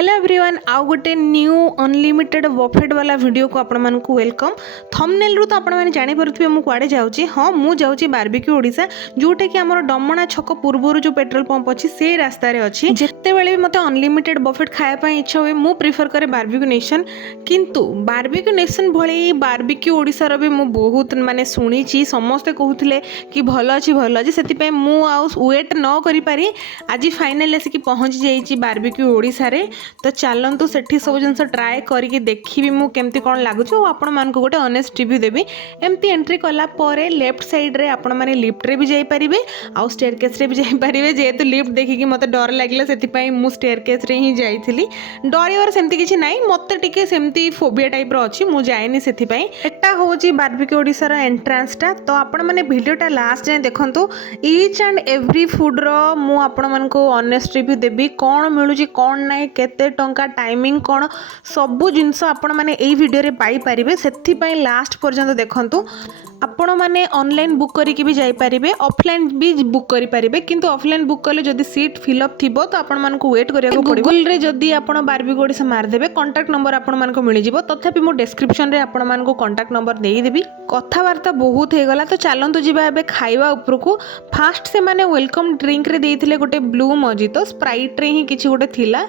Hello everyone आउ गोटे new unlimited Buffett वाला वीडियो को आपण मानकु वेलकम। थंबनेल रु तो आपण माने जानि परथुबे मु कुआडे जाउची। हां मु जाउची बारबेक्यू ओडिसा जोटे कि हमर डमणा छक पूर्वरु जो पेट्रोल पंप अछि से रास्ता रे अछि। जेते बेले भी मते अनलिमिटेड बफेट खाया पय इच्छा होय मु प्रिफर करे बारबेक्यू नेशन। किंतु बारबेक्यू नेशन भली बारबेक्यू ओडिसा रो भी मु बहुत माने सुनिची, समस्ते कहउथिले कि भलो अछि सेति पे मु आउ वेट न करि पारी आज फाइनली आसी कि पहुंच जाईची बारबेक्यू ओडिसा रे। तो चलतु सेठी सब जिनस ट्राए करके देखी मु केमती कौन लगुच आपण मान गोटे ऑनेस्ट रिव्यू देवी। एमती एंट्री कला परे लेफ्ट साइड रे आपण माने लिफ्ट रे भी जाई परिबे आउ स्टेयरकेस रे भी जाई परिबे। जेहेतु लिफ्ट देखिकी मते डर लागला सेति पई मु स्टेयरकेस रे ही जाईथिली। डरिवर सेमती किछि नाही, मते टिके सेमती फोबिया टाइप रो अछि, मु जायनी सेति पई। एटा होची बारबेक्यू ओडिसा रो एंट्रेंस टा। तो आपण माने वीडियोटा लास्ट जाय देखंतु। ईच एंड एवरी फूड रो मु आपण मान को ऑनेस्ट रिव्यू देबी, कोन मिलुची कोन नाही, केते टंका, टाइमिंग कौन, सबू जिनस आपण माने एई वीडियो रे पाई परिबे। सेति पई लास्ट पर्यंत देखंतु। आपण माने ऑनलाइन बुक करिकि भी जाई परिबे, ऑफलाइन भी बुक करि परिबे। किंतु ऑफलाइन बुक कले जदि सीट फिल अप थिबो तो आपण मान को वेट करिया को पड़िबो। गूगल रे जदि आपण बारबेक्यू ओडिसा मार देबे कांटेक्ट नंबर आपण मान को मिलि जिवो। तथापि मो डिस्क्रिप्शन रे आपण मान को कांटेक्ट नंबर देई देबी। कथा वार्ता बहुत हे गला तो चलंतु जिबा एबे खाइबा उपरकू। फास्ट से माने वेलकम ड्रिंक रे देइथिले गोटे ब्लू मजितो, स्प्राइट रे ही किछि गोटे थिला।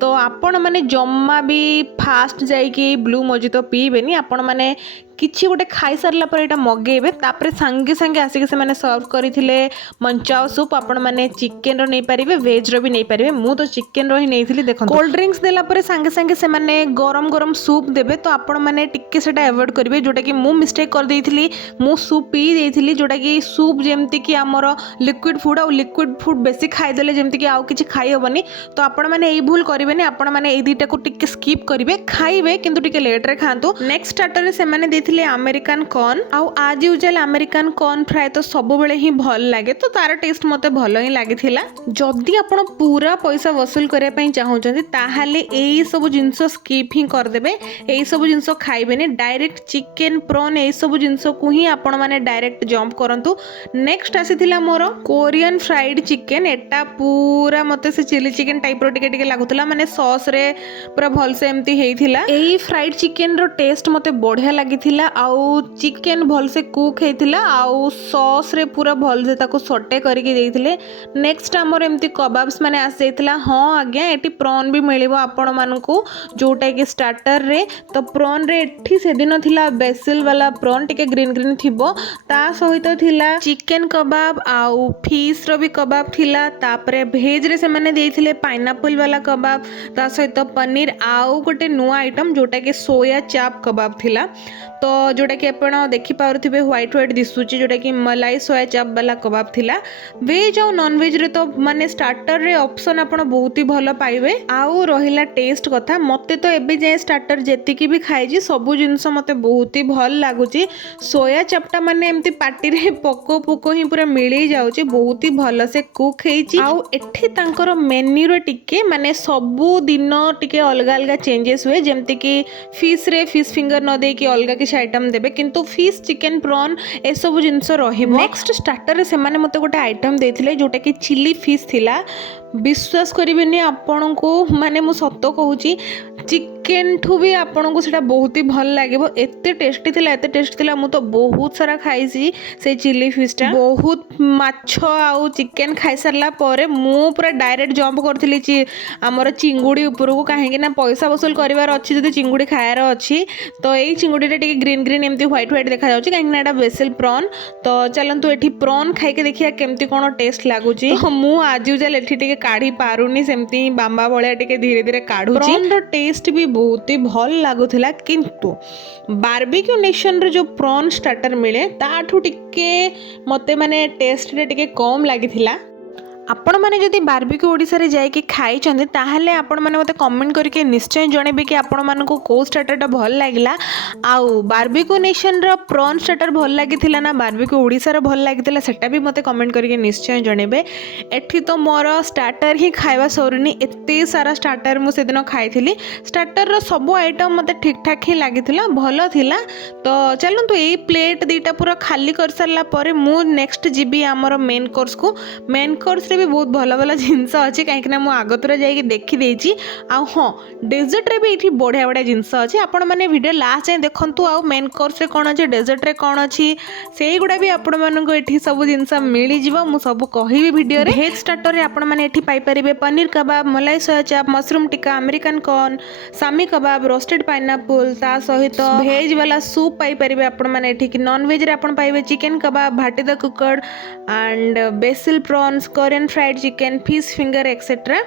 तो आपण माने जम्मा भी फास्ट जाइकी ब्लू मजितो पीबेनी। आपण माने किछि गोटे खाई सारला पर एटा मगेबे, तापरे संगे संगे आसिके से माने सर्व करिथिले मंचाओ सूप। आपण माने चिकन रो नै परिबे, वेज रो भी नै परिबे। मु तो चिकन रो ही नैथिली। देखो कोल्ड ड्रिंक्स देला पर संगे संगे से माने गरम गरम सूप देबे, तो आपण माने टिक्के सेटा अवॉइड करिवे। जोटा कि मु मिस्टेक कर देइथिली, मु सूप पी देइथिली। जोटा कि सूप जेमति कि हमर लिक्विड फूड आ लिक्विड फूड बेसी खाइ देले जेमति कि आउ किछि खाइ होबनी। तो आपण माने एई भूल करिवेनी। आपण माने एई दुईटा को टिक्के स्किप करिवे, खाइबे किंतु टिके लेट रे खांतु। नेक्स्ट स्टार्टर रे से माने अमेरिकन कॉर्न आउ आज यूजुअल अमेरिकन कॉर्न फ्राई तो सब बेले ही भल लागे। तो तार टेस्ट मते भलो ही लागिथिला। जदि आपण पूरा पैसा वसूल करिया पई चाहउचंती ताहाले एई सब जिंस स्किप ही कर देबे। एई सब जिंस खाइबेनी, डायरेक्ट चिकन, प्रॉन एई सब जिंस को ही आपण माने डायरेक्ट जंप करंतु। नेक्स्ट आसीथिला मोर कोरियन फ्राइड चिकन। एटा पूरा मते से चिली चिकन टाइप रो टिके टिके लागुतला, माने सॉस रे पूरा भल से एमती हेइथिला। एई फ्राइड चिकन रो टेस्ट मते बढ़िया लागिथिला। आउ चिकन भल से कुक हेतिला, आउ सॉस रे पूरा भल से ताको सटे करके देइथिले। नेक्स्ट हमर एमती कबाब्स माने आस जाइथिला। हां आज्ञा एटी प्रॉन भी मिलिबो आपण मानकू, जोटा कि स्टार्टर रे। तो प्रॉन रे एठी से दिन थिला बेसिल वाला प्रॉन, टिके ग्रीन ग्रीन थिबो। ता सहित थिला चिकन कबाब आउ फिश रो भी कबाब थिला। तापरे भेज रे से माने देइथिले पाइनएप्पल वाला कबाब, ता सहित पनीर आउ गोटे नुआ आइटम जोटा कि सोया चाप कबाब थिला। तो जोटा कि आपण देखि पारुथिबे व्हाइट व्हाइट दिसुची, जोटा कि मलाई सोया चाप वाला कबाब थिला। वेज और नॉन वेज रे तो माने स्टार्टर रे ऑप्शन आपण बहुत ही भलो पाइबे। आउ रहिला टेस्ट कथा, मते तो एबे जे स्टार्टर जेति कि भी खाइजी सबु जिंस मते बहुत ही भल लागुची। सोया चापटा माने एमती पार्टी रे पको पको ही पूरा मिली जाउची, बहुत ही भलो से कुक हेची। आउ एठी तांकर मेन्यू रे टिके माने सबु दिन टिके अलग अलग चेंजेस हुए। जेमति कि फिश रे फिश फिंगर न दे कि अलग किछ आइटम देबे, किंतु फिश, चिकन, प्रॉन ए सब जिंस रहिबो। नेक्स्ट स्टार्टर रे से माने मते गोटे आइटम देथिले जोटा कि चिली फिश थिला। विश्वास करिवेनी आपण को, माने मु सत्य कहूची चिकन ठू भी आपण को सेटा बहुत ही भल लागिबो। एते टेस्टी थिला, एते टेस्टी थिला। मु तो बहुत सारा खाइसी से चिली फिशटा। बहुत माछ आउ चिकन खाइ सरला परे मु पूरा डायरेक्ट जंप करथिली हमर चिंगुडी ऊपर को, काहे ना पैसा वसूल करिवार अछि। जदि चिंगुडी खायार अछि तो एई चिंगुडी रे टिके ग्रीन ग्रीन एमती व्हाइट व्हाइट देखा जाउची, काहे ना एटा बेसिल प्रॉन। तो चलंतु एठी प्रॉन खाइ के देखिया केमती कोन टेस्ट लागुची। मु आज यूजुअल एठी टिके काढी पारुनी, सेमती बांबा भलिया टिके धीरे धीरे काढुची। प्रॉन रो टेस्ट भी बहुत ही भल लागुथिला। किंतु बारबेक्यू नेशन रे जो प्रॉन स्टार्टर मिले ताठू टिके मते माने टेस्ट रे टिके कम लागिथिला। आपण माने जदि बारबेक्यू ओडिसा रे जाय कि खाइ चंदी ताहाले आपण माने मते कमेंट करके निश्चय जणेबे कि आपण मानको को स्टार्टरटा भल लागिला। आउ बारबेक्यू नेशन रो प्रॉन स्टार्टर भल लागिथिला ना बारबेक्यू ओडिसा रो भल लागिथिला, सेटा भी मते कमेंट करके निश्चय जणेबे। एठी तो मोर स्टार्टर ही खाइबा सरुनी, एते सारा स्टार्टर मु सेदिन खाइथिली। स्टार्टर रो सब आइटम मते ठीक ठाक ही लागिथिला, भलो थिला। तो चलंतु एई प्लेट दीटा पूरा खाली कर सरला परे मु नेक्स्ट जीबी हमर मेन कोर्स को। मेन कोर्स रे भी बहुत भल भल जिनस अच्छे कहीं मुझे आगतुरा जाकि देखी हाँ डेजर्ट रे भी ये बढ़िया बढ़िया जिनस अच्छे आपण मैंने वीडियो लास्ट जाए देखूँ आउ मेन कोर्स रे कौन अच्छे डेजर्ट रे कौन अच्छी से गुड़ा भी आपण मानक ये सब जिनस मिल जाव सब कहि वीडियो रे। भेज स्टार्टर रे आपण मैंने पाइपर पनीर कबाब मलाई सोया चाप मशरूम टिक्का अमेरिकन कॉर्न सामी कबाब रोस्टेड पाइनापल ता सहित भेज वाला सूप पाइपर आपण मैंने नॉन वेज रे आपण पाइबे चिकन कबाब भाटी द कुकड and basil prawns Korean fried chicken fish finger etcetera.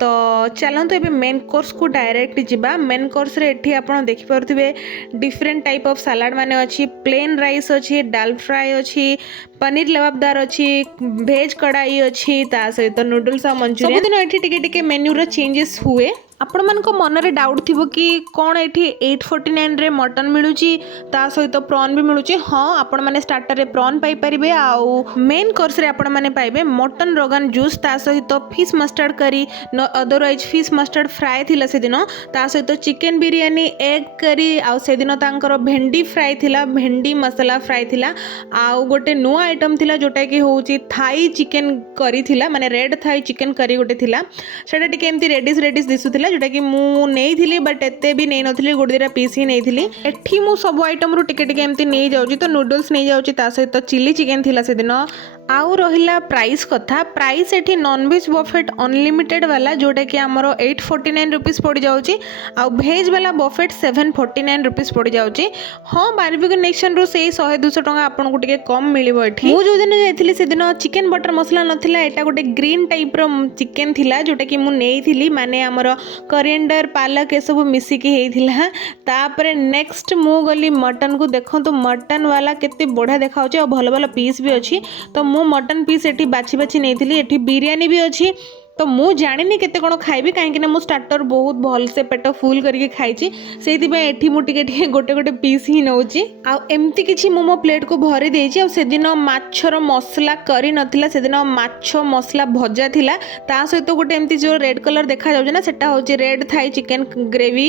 तो चलते एबे मेन कोर्स को डायरेक्ट जीवा। मेन कोर्स रे एठी आपण देखि पारुथिबे डिफरेंट टाइप ऑफ सलाड माने अछि प्लेन राइस अछि दाल फ्राई अछि पनीर लबाबदार अछि भेज कढ़ाई अछि ता सहित नूडल्स आ मंचूरियन सब दिन एठी टिके टिके मेन्यू रो चेंजेस हुए। आपण मन को मन रे डाउट थिबो कि कोन एठी 849 रे मटन मिलुची ता सहित प्रॉन भी मिलुची। हाँ आपण माने स्टार्टर रे प्रॉन पाई परिबे आउ मेन कोर्स रे आपण माने पाइबे मटन रोगन जूस ता सहित फिश मस्टर्ड करी अदरवाइज फिश मस्टर्ड फ्राए थिला से दिन ता सहित चिकन बिरयानी एग करी आउ से दिन तांकर भेंडी फ्राए थिला भेंडी मसाला फ्राए थिला आउ गोटे नुआ आइटम थिला जोटा कि होउची थाई चिकन करी थिला माने रेड थाई चिकन करी गोटे थिला सेटा टिके एमती रेडिश दिसुथिला जोटा कि मु नहीं थिली बट एते भी नहीं नथिली गोटे दिरा पीस ही नहीं थिली। एठी मु सब आइटम रु टिके टिके एमती नहीं जाउची तो नूडल्स नहीं जाउची ता सहित चिली चिकन थिला से दिन आउ रहिला प्राइस कथा। प्राइस एठी नॉनवेज बफेट अनलिमिटेड वाला जोटा कि आमर 849 रुपीस पड़ जाउची आउ भेज वाला बफेट 749 रुपीस पड़ जाउची। हाँ बारबेक्यू नेशन रु से 100-200 टका आपन को टिके कम मिलिबो। एठी मु जो दिन जाइथिली से दिन चिकन बटर मसला नथिला एटा गोटे ग्रीन टाइप रो चिकन थिला जोटा कि मु नेई थिली माने आमर कोरिएंडर पालक ए सब मिसिकी हेइथिला। तापरे नेक्स्ट मु गली मटन को देखंतु मटन वाला केते बढ़िया देखाउची और भल भल पीस भी अछि तो मु मटन पीस एठी बाछि बाछि नेइथिली। एठी बिरयानी भी अछि तो मु जानिनी केते कोन खाइबी काहे मु स्टार्टर बहुत भल से पेट फुल करके खाइची सेति बे एठी मु टिके टिके गोटे गोटे पीस ही नउची आ एम्ति किछि मो प्लेट को भरि देइची। आ से दिन माछर मसला करी नथिला से दिन माछ मसला भजा थिला ता सहित गोटे एम्ति जो रेड कलर देखा जाउछ ना सेटा होची रेड थाई चिकन ग्रेवी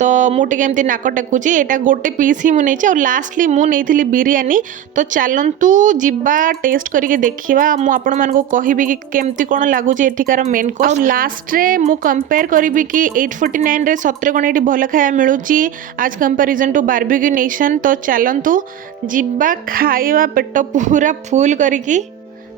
तो मु टिके एम्ति नाक टेकुची एटा गोटे पीस ही मु नेइची। और लास्टली मु नेइथिली बिरयानी तो चलंतु जिबा टेस्ट करके देखिबा मु आपण मन को कहिबी कि केम्ति कोन लागुची एठिकार मेन कोर्स। और लास्ट रे मु कंपेयर करिबी कि 849 रे सत्रे कोन एठी भल खाया मिलुची आज कंपैरिजन टू बारबेक्यू नेशन। तो चलंतु जिबा खाइबा पेट पूरा फुल करिकी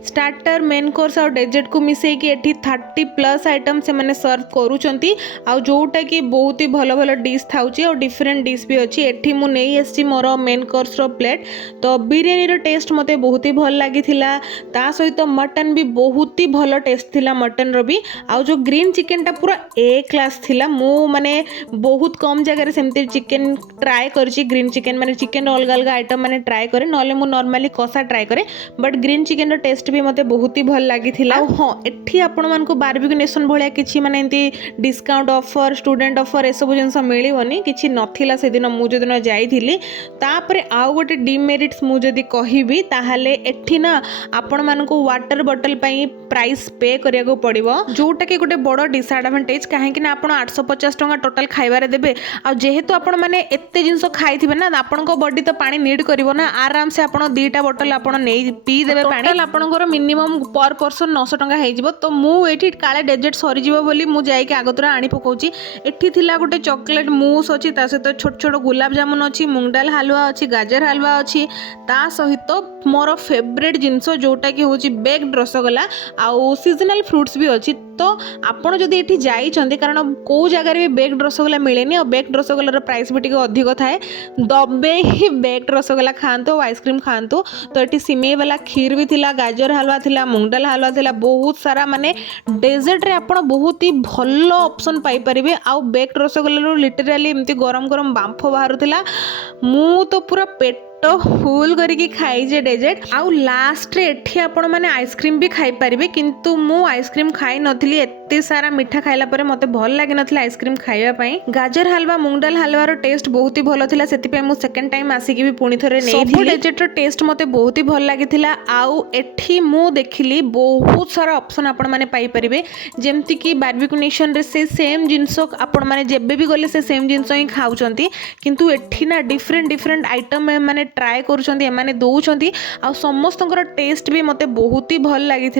स्टार्टर मेन कोर्स और डेजर्ट को मिसई कि एठी 30+ आइटम से माने सर्व करूचंती आ जोटा कि बहुत ही भल भल डिश थाउची और डिफरेंट डिश भी अच्छी। एठी मु नहीं एसची मोर मेन कोर्स रो प्लेट तो बिरयानी रो टेस्ट मते बहुत ही भल लागी थिला ता सहित मटन भी बहुत ही भल टेस्ट थिला मटन रो भी आ जो ग्रीन चिकन टा पूरा ए क्लास थिला। मु माने बहुत कम जगह रे सेमती चिकन ट्राई करची ग्रीन चिकन माने चिकन अलग अलग आइटम माने ट्राई करे नले मु नॉर्मली कसा ट्राई करे बट ग्रीन चिकन रो टेस्ट भी मते बहुत ही भल लागी थिला। हाँ एठी आपण मन को बारबेक्यू नेशन भलिया किछि माने एंती डिस्काउंट ऑफर स्टूडेंट ऑफर ए सब जिंस मिलिबनी किछि नथिला से दिन मु जो दिन जाइथिली। तापरे आउ गोटे डिमेरिट्स मु जदी कहिबी ताहाले एठी ना आपण मन को वाटर बॉटल पई प्राइस पे करिया को पड़िबो जोटा कि गोटे बड़ डिसएडवांटेज काहे कि ना आपण 850 टका टोटल खाइबारे देबे आ जेहेतु आपण माने एत्ते जिंस खाइथिबे ना आपण को बॉडी तो पानी नीड करिवो ना आराम से आपण दीटा बॉटल आपण नै पी देबे पानी आपण को मिनिमम पर पर्सन 900 टका हेजिबो। तो मु एठी काले डेजर्ट सरी जिवो बोली मु जाई के आगतरा आनी पकोची। एठी थिला गोटे चॉकलेट मूस अछि ता सहित छोट छोट गुलाब जामुन अछि मूंगडाल हलवा अछि गाजर हलवा अछि ता सहित मोर फेवरेट जिंस जोटा कि होची बेक्ड रसगोला आउ सीजनल फ्रूट्स भी अछि। तो आपण जदि एठी जाई चंदी कारण को जगह रे बेक्ड रसगोला मिलेनी और बेक्ड रसगोला रो प्राइस भी टिके अधिक थाए दबे ही बेक्ड रसगोला खांतो आइसक्रीम खांतो। तो एठी सिमेई वाला खीर भी थिला गाजर हलवा थिला मूंगडाल हलवा थिला बहुत सारा माने डेजर्ट रे आपण बहुत ही भलो ऑप्शन पाई परिबे आउ बेक्ड रसगोला रो लिटरली एमती गरम गरम बांफो बाहरुथिला मु तो पूरा पेट फुल करके खाई जे डेजर्ट आउ लास्ट रे एठी आपण माने आइसक्रीम भी खाई परिबे किंतु मु आइसक्रीम खाई नथली एत्ते सारा मिठा खाइला परे मते भल लागे नथला आइसक्रीम खाइबा पई। गाजर हलवा मूंगडाल हलवा रो टेस्ट बहुत ही भलो थिला सेति पई मु सेकंड टाइम आसी के भी पुणी थरे नै थिली। डेजर्ट रो टेस्ट मते बहुत ही भल लागिथिला आउ एठी मु देखिली बहुत सारा ऑप्शन आपण माने पाई परिबे जेमति कि बारबेक्यू नेशन रे से सेम जिंस आपण माने जेबे भी गले से सेम जिंस ही खाउचंती किंतु एठी ना डिफरेंट आइटम माने ट्राए करुँच एमाने दौरान आ समस्त टेस्ट भी मते बहुत ही भल लगी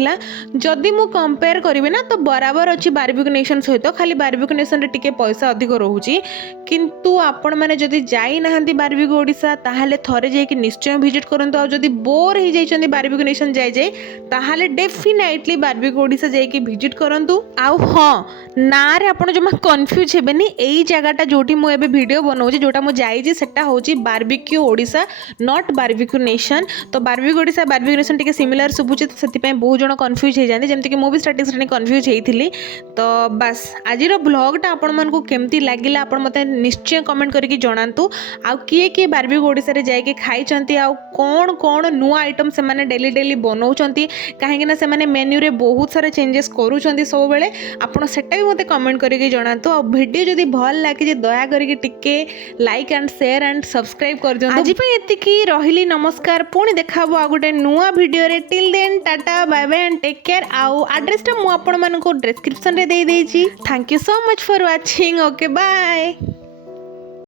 जदि मु कंपेयर करी ना तो बराबर अच्छी बारबिक्यू नेशन सहित खाली बारबिक्यू नेशन रे टिके पैसा अधिक रोचे किंतु आपण मैंने जदि जाई नाहंती बारबिक्यू ओडिशा ताहाले थरे जाइए निश्चय विजिट करंतु आ जदि बोर हो जाइछंती बारबिक्यू नेशन जाए जाए ताहाले डेफिनेटली बारबिक्यू ओडिशा जाइए विजिट करंतु आउ हाँ ना रे आपण जमा कंफ्यूज हेबेनी एई जगहटा जोटी मु एबे वीडियो बनाउची जोटा मु जाइछि सेटा होची barbecue Odisha not barbecue nation तो बारबिक्यू ओडिशा बारबिक्यू नेशन टिके सिमिलर सुबुची तो सेति बहुत जन कन्फ्यूज हो जाते जमीक मुझे स्टार्टिंग कन्फ्यूज होती तो बस आज ब्लॉगटा आपण मानक केमती लगिला आपण मते निश्चय कमेंट करके जनातु आउ किए किए बारबिक्यू ओडिशा रे जाके खाइचंती आउ कौन कौन नुआ आइटम से माने डेली डेली बनाउचंती काहेकि ना से माने मेन्यू रे बहुत सारा चेंजेस करूचंती सब बेले आपण सेटा भी मते कमेंट करके जनातु आ वीडियो जदी भल लागे जे दया करके टिके like and share and subscribe कर दियंतु आज पे एतिकी रहिली नमस्कार पुणी देखाबो आ गुटे नुआ वीडियो रे till then tata bye bye and take care आउ एड्रेस टा मु आपण मानको डिस्क्रिप्शन रे दे देछि thank you so much for watching okay bye.